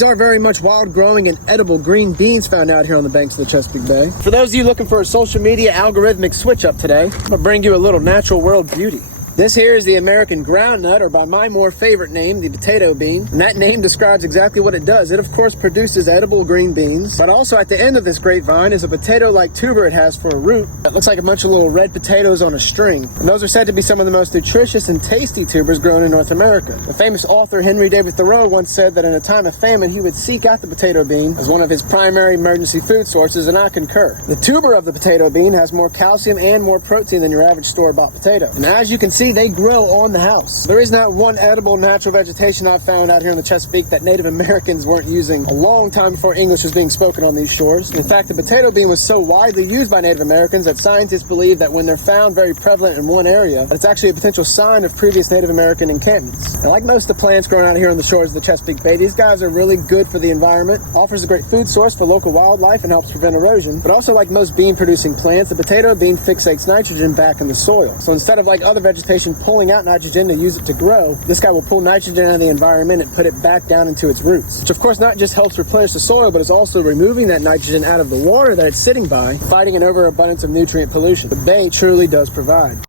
These are very much wild-growing and edible green beans found out here on the banks of the Chesapeake Bay. For those of you looking for a social media algorithmic switch-up today, I'm going to bring you a little natural world beauty. This here is the American Groundnut, or by my more favorite name, the potato bean. And that name describes exactly what it does. It, of course, produces edible green beans. But also at the end of this grapevine is a potato-like tuber it has for a root that looks like a bunch of little red potatoes on a string. And those are said to be some of the most nutritious and tasty tubers grown in North America. The famous author Henry David Thoreau once said that in a time of famine, he would seek out the potato bean as one of his primary emergency food sources, and I concur. The tuber of the potato bean has more calcium and more protein than your average store-bought potato. And as you can see, they grow on the house. There is not one edible natural vegetation I've found out here in the Chesapeake that Native Americans weren't using a long time before English was being spoken on these shores. In fact, the potato bean was so widely used by Native Americans that scientists believe that when they're found very prevalent in one area, that it's actually a potential sign of previous Native American encampments. And like most of the plants grown out here on the shores of the Chesapeake Bay, these guys are really good for the environment, offers a great food source for local wildlife, and helps prevent erosion. But also, like most bean-producing plants, the potato bean fixates nitrogen back in the soil. So instead of like other vegetation pulling out nitrogen to use it to grow, this guy will pull nitrogen out of the environment and put it back down into its roots, which of course not just helps replenish the soil, but is also removing that nitrogen out of the water that it's sitting by, fighting an overabundance of nutrient pollution. The bay truly does provide.